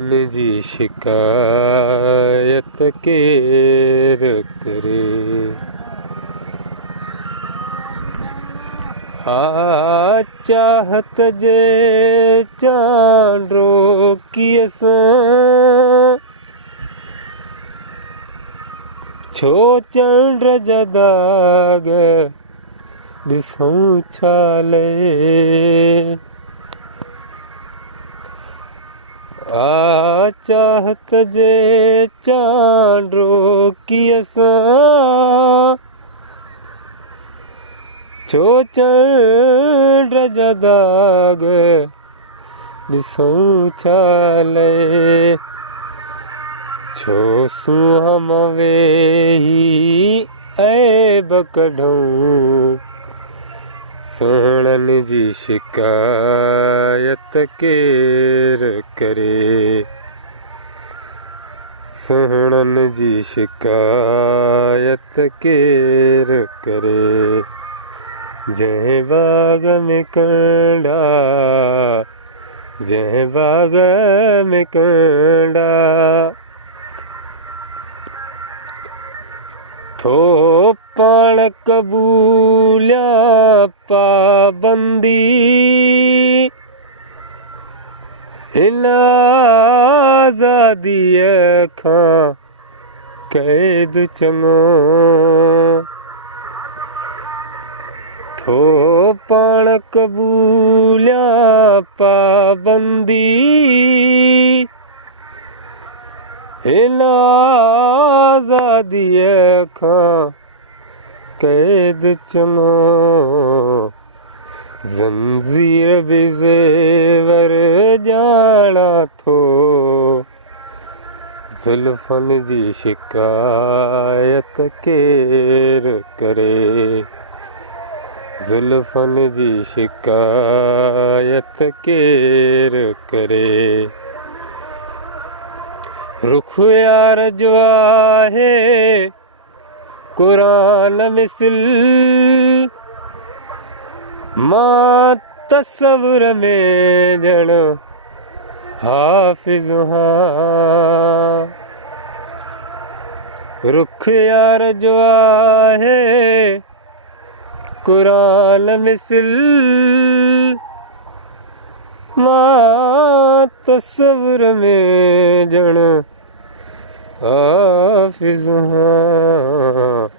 जी शिकायत केर करे। चाहत जे चांड्रो कियसां छो चंड जा दाग ॾिसूं छाले। चाहत जे चांड्रो कियसां छो चंड जा दाग ॾिसूं छाले। छो सुहम वेही ऐब कढूं सुहिणनि जी शिकायत केर करे। सुहिणनि जी शिकायत केर करे। जंहिं बाग में कंडा जंहिं बाग में कंडा थो पाण क़बूलिया पाबंदी हिन आज़ादीअ खां क़ैद चङो थो पाण क़बूलिया पाबंदी हिन आज़ादीअ खां क़ैद चङो। ज़ंजीर बि ज़ेवर ॼाणा थो ज़ुल्फ़नि जी शिकायत केर करे। ज़ुल्फ़नि जी शिकायत केर करे। रुख़ यार जो आहे क़ुरान मिसल मां तसव्वुर में ॼण हाफ़िज़ हां। रुख़ यार जो आहे क़ुरान मिसल मां तसव्वुर में ॼण हाफ़िज़ हां।